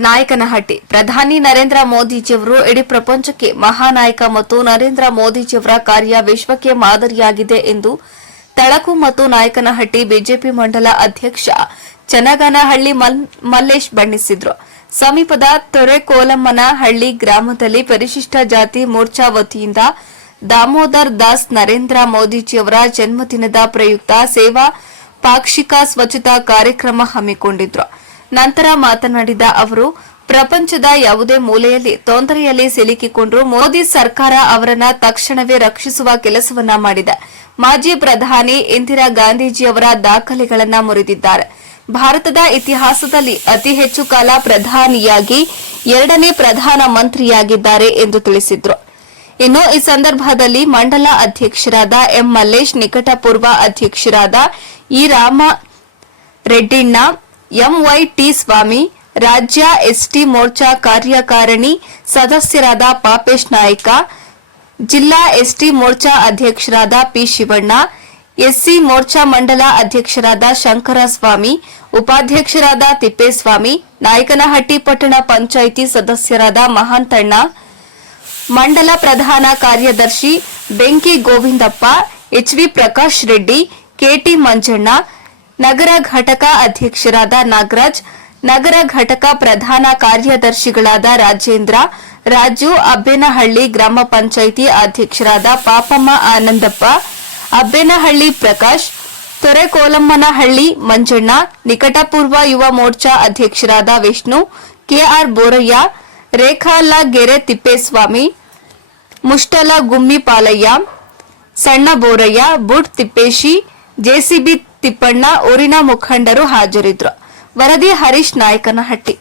ನಾಯಕನಹಟ್ಟಿ. ಪ್ರಧಾನಿ ನರೇಂದ್ರ ಮೋದಿಜಿಯವರು ಇಡೀ ಪ್ರಪಂಚಕ್ಕೆ ಮಹಾನಾಯಕ ಮತ್ತು ನರೇಂದ್ರ ಮೋದಿಜಿಯವರ ಕಾರ್ಯ ವಿಶ್ವಕ್ಕೆ ಮಾದರಿಯಾಗಿದೆ ಎಂದು ತಳಕು ಮತ್ತು ನಾಯಕನಹಟ್ಟಿ ಬಿಜೆಪಿ ಮಂಡಲ ಅಧ್ಯಕ್ಷ ಚನಗನಹಳ್ಳಿ ಮಲ್- ಮಲ್ಲೇಶ್ ಬಣ್ಣಿಸಿದ್ರು. ಸಮೀಪದ ತೊರೆಕೋಲಮ್ಮನಹಳ್ಳಿ ಗ್ರಾಮದಲ್ಲಿ ಪರಿಶಿಷ್ಟ ಜಾತಿ ಮೋರ್ಚಾ ವತಿಯಿಂದ ದಾಮೋದರ್ ದಾಸ್ ನರೇಂದ್ರ ಮೋದಿಜಿಯವರ ಜನ್ಮದಿನದ ಪ್ರಯುಕ್ತ ಸೇವಾ ಪಾಕ್ಷಿಕ ಸ್ವಚ್ಛತಾ ಕಾರ್ಯಕ್ರಮ ಹಮ್ಮಿಕೊಂಡಿದ್ರು. ನಂತರ ಮಾತನಾಡಿದ ಅವರು, ಪ್ರಪಂಚದ ಯಾವುದೇ ಮೂಲೆಯಲ್ಲಿ ತೊಂದರೆಯಲ್ಲಿ ಸಿಲುಕಿಕೊಂಡು ಮೋದಿ ಸರ್ಕಾರ ಅವರನ್ನ ತಕ್ಷಣವೇ ರಕ್ಷಿಸುವ ಕೆಲಸವನ್ನ ಮಾಡಿದೆ. ಮಾಜಿ ಪ್ರಧಾನಿ ಇಂದಿರಾ ಗಾಂಧೀಜಿಯವರ ದಾಖಲೆಗಳನ್ನ ಮುರಿದಿದ್ದಾರೆ. ಭಾರತದ ಇತಿಹಾಸದಲ್ಲಿ ಅತಿ ಹೆಚ್ಚು ಕಾಲ ಪ್ರಧಾನಿಯಾಗಿ ಎರಡನೇ ಪ್ರಧಾನ ಮಂತ್ರಿಯಾಗಿದ್ದಾರೆ ಎಂದು ತಿಳಿಸಿದ್ರು. ಇನ್ನು ಈ ಸಂದರ್ಭದಲ್ಲಿ ಮಂಡಲ ಅಧ್ಯಕ್ಷರಾದ ಎಂ ಮಲ್ಲೇಶ್, ನಿಕಟಪೂರ್ವ ಅಧ್ಯಕ್ಷರಾದ ಇ ರಾಮ ರೆಡ್ಡಿಣ್ಣ ಎಂವೈ ಟಿ ಸ್ವಾಮಿ, ರಾಜ್ಯ ಎಸ್ಟಿ ಮೋರ್ಚಾ ಕಾರ್ಯಕಾರಿಣಿ ಸದಸ್ಯರಾದ ಪಾಪೇಶ್ ನಾಯ್ಕ, ಜಿಲ್ಲಾ ಎಸ್ಟಿ ಮೋರ್ಚಾ ಅಧ್ಯಕ್ಷರಾದ ಪಿ ಶಿವಣ್ಣ, ಎಸ್ಸಿ ಮೋರ್ಚಾ ಮಂಡಲ ಅಧ್ಯಕ್ಷರಾದ ಶಂಕರಸ್ವಾಮಿ ಉಪಾಧ್ಯಕ್ಷರಾದ ತಿಪ್ಪೇಸ್ವಾಮಿ, ನಾಯಕನಹಟ್ಟಿ ಪಟ್ಟಣ ಪಂಚಾಯಿತಿ ಸದಸ್ಯರಾದ ಮಹಾಂತಣ್ಣ, ಮಂಡಲ ಪ್ರಧಾನ ಕಾರ್ಯದರ್ಶಿ Benki Govindappa H V Prakash Reddy K T Manjanna ನಗರ ಘಟಕ ಅಧ್ಯಕ್ಷರಾದ ನಾಗರಾಜ್, ನಗರ ಘಟಕ ಪ್ರಧಾನ ಕಾರ್ಯದರ್ಶಿಗಳಾದ ರಾಜೇಂದ್ರ, ರಾಜು ಅಬ್ಬೇನಹಳ್ಳಿ ಗ್ರಾಮ ಪಂಚಾಯಿತಿ ಅಧ್ಯಕ್ಷರಾದ ಪಾಪಮ್ಮ ಆನಂದಪ್ಪ, ಅಬ್ಬೇನಹಳ್ಳಿ ಪ್ರಕಾಶ್, ತೊರೆಕೋಲಮ್ಮನಹಳ್ಳಿ ಮಂಜಣ್ಣ, ನಿಕಟಪೂರ್ವ ಯುವ ಮೋರ್ಚಾ ಅಧ್ಯಕ್ಷರಾದ ವಿಷ್ಣು, ಕೆಆರ್ ಬೋರಯ್ಯ ರೇಖಾಲಗೆರೆ ತಿಪ್ಪೇಸ್ವಾಮಿ, ಮುಷ್ಟಲ ಗುಮ್ಮಿ ಪಾಲಯ್ಯ ಸಣ್ಣ ಬೋರಯ್ಯ ಬುಟ್ ತಿಪ್ಪೇಶಿ, ಜೆಸಿಬಿ ತಿಪ್ಪಣ್ಣ ಊರಿನ ಮುಖಂಡರು ಹಾಜರಿದ್ರು. ವರದಿ ಹರೀಶ್ ನಾಯಕನಹಟ್ಟಿ.